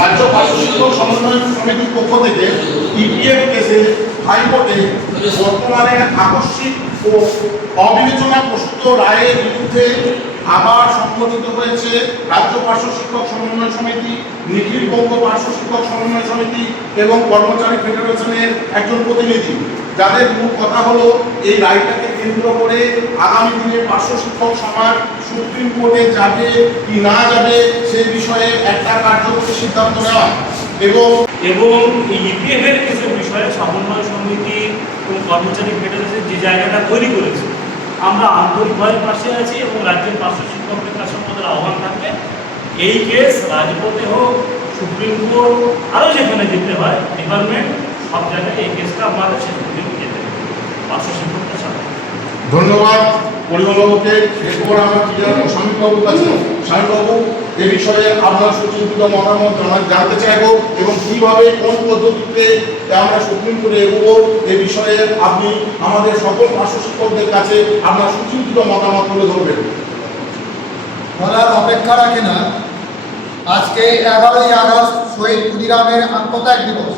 রাজ্য পার্শ্ব শিক্ষক সমন্বয় সমিতির পক্ষ থেকে ইপিএফ কেসে হাইকোর্টে বর্তমানে আকস্মিক ও অবিবেচনা প্রসূত রায়ের বিরুদ্ধে আবার সংগঠিত হয়েছে রাজ্য পার্শ্ব শিক্ষক সমন্বয় সমিতি, নিখিল বঙ্গ পার্শ্ব শিক্ষক সমন্বয় সমিতি এবং কর্মচারী ফেডারেশনের একজন প্রতিনিধি। যাদের মূল কথা হলো এই রায়টাকে কেন্দ্র করে আগামী দিনে পার্শ্ব শিক্ষক সমাজ সুপ্রিম কোর্টে যাবে কি না যাবে সেই বিষয়ে একটা কার্যকরী সিদ্ধান্ত নেওয়া। এবং এবং ইপিএফ এর কেসের বিষয়ে সমন্বয় সমিতি এবং কর্মচারী ফেডারেশন যে জায়গাটা তৈরি করেছে, আমরা আন্তরিকভাবে পাশে আছি এবং রাজ্যের পার্শ্ব শিক্ষকদের কাছে আমাদের আহ্বান থাকবে এই কেস রাজপথে হোক, সুপ্রিম কোর্ট আরও যেখানে যেতে হয় ডিপার্টমেন্ট সব জায়গায় এই কেসটা আমাদের পর্যন্ত যেতে হবে। পার্শ্ব শিক্ষকদের সাথে ধন্যবাদ পরিমলবাবুকে। এরপর আমরা কি জানব স্বামীবাবুর কাছে। স্বামীবাবু, এ বিষয়ে আপনার সুচিন্তিত মতামত জানা- জানতে চাইব এবং কীভাবে, কোন পদ্ধতিতে আমরা সুপ্রিম কোর্টে এগোবো, এ বিষয়ে আপনি আমাদের সকল পার্শ্ব শিক্ষকদের কাছে আপনার সুচিন্তিত মতামত তুলে ধরবেন। বলার অপেক্ষা রাখে না। আজকে এগারোই আগস্ট শহীদ ক্ষুদিরামের আত্মত্যাগ দিবস।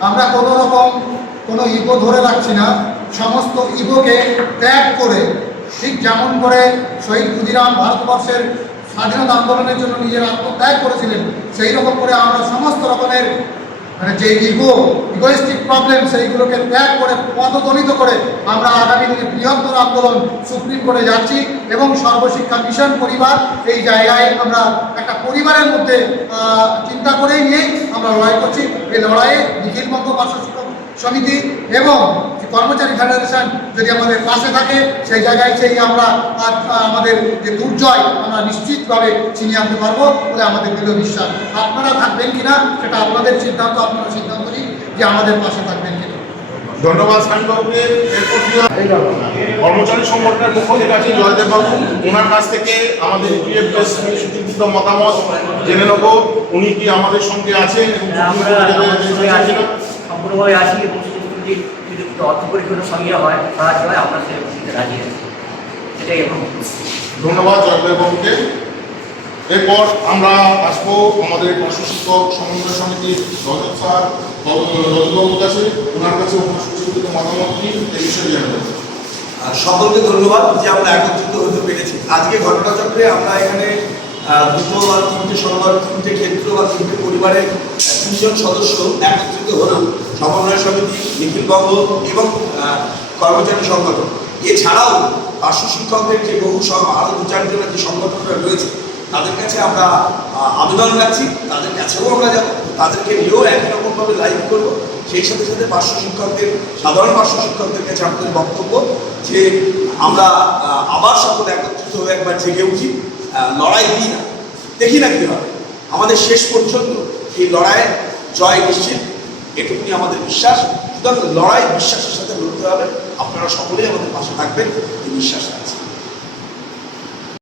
আমরা কোনো রকম কোনো ইগো ধরে রাখছি না। সমস্ত ইগোকে ত্যাগ করে ঠিক যেমন করে শহীদ ক্ষুদিরাম ভারতবর্ষের স্বাধীনতা আন্দোলনের জন্য নিজের আত্মত্যাগ করেছিলেন, সেই রকম করে আমরা সমস্ত রকমের মানে যে ইগো, ইগোইস্টিক প্রবলেম, সেইগুলোকে ত্যাগ করে পদদলিত করে আমরা আগামী দিনে বৃহত্তর আন্দোলন সুপ্রিম কোর্টে যাচ্ছি এবং সর্বশিক্ষা মিশন পরিবার এই জায়গায় আমরা একটা পরিবারের মধ্যে চিন্তা করেই নিয়েই আমরা লড়াই করছি। এই লড়াইয়ে নিখিল বঙ্গ পার্শ্ব সমিতি এবং কর্মচারী ফেডারেশন যদি আমাদের পাশে থাকে, সেই জায়গায় সেই আমরা আমাদের যে দুর্জয়, আমরা নিশ্চিতভাবে ছিনিয়ে আনতে পারব বলে আমাদের দৃঢ় বিশ্বাস। আপনারা থাকবেন কিনা, সেটা আপনাদের সিদ্ধান্ত, আপনারা সিদ্ধান্ত নিন যে আমাদের পাশে থাকবেন কিনা। ধন্যবাদ স্বামীবাবুকে এরপর কি হয়? কর্মচারী সংগঠনের থেকে আছে জয়দেব বাবু ওনার কাছ থেকে আমাদের মতামত জেনে নেব। উনি কি আমাদের সঙ্গে আছেন এবং সঙ্গে আছি চাইছেন? সম্পূর্ণভাবে আছি এবং যদি যদি অর্থ পরিষদের সঙ্গে হয় সাহায্য হয় আমরা সে দিতে রাজি আছি। এটাই এখন ধন্যবাদ জয়দেব বাবুকে। এরপর আমরা আসব আমাদের পার্শ্ব শিক্ষক সমন্বয় সমিতির রজত স্যার রজতবাবুর কাছে। ওনার কাছে ওনার সুচিন্তিত মতামত কি এই বিষয়ে আর সকলকে ধন্যবাদ যে আমরা একত্রিত হতে পেরেছি। আজকে ঘটনাচক্রে আমরা এখানে দুটো বা তিনটে সংবাদ তিনটে ক্ষেত্র বা তিনটে পরিবারের তিনজন সদস্য একত্রিত হলেও সমন্বয় সমিতি নিখিলবঙ্গ এবং কর্মচারী সংগঠন। এছাড়াও পার্শ্ব শিক্ষকদের যে বহু সং- আরও দু চারজনের যে সংগঠনটা রয়েছে, তাদের কাছে আমরা আবেদন রাখছি, তাদের কাছেও আমরা যাব, তাদেরকে নিয়েও একই রকমভাবে লাইভ করব। সেই সাথে সাথে পার্শ্ব শিক্ষকদের, সাধারণ পার্শ্ব শিক্ষকদের কাছে আমাদের বক্তব্য যে আমরা আবার সকলে একত্রিত হয়ে একবার জেগে উঠি। লড়াই দিই না? দেখি না কি হবে। আমাদের শেষ পর্যন্ত এই লড়াইয়ের জয় নিশ্চিত। এটুকুনি আমাদের বিশ্বাস। সুতরাং লড়াই বিশ্বাসের সাথে লড়তে হবে। আপনারা সকলেই আমাদের পাশে থাকবেন। এই বিশ্বাস আছে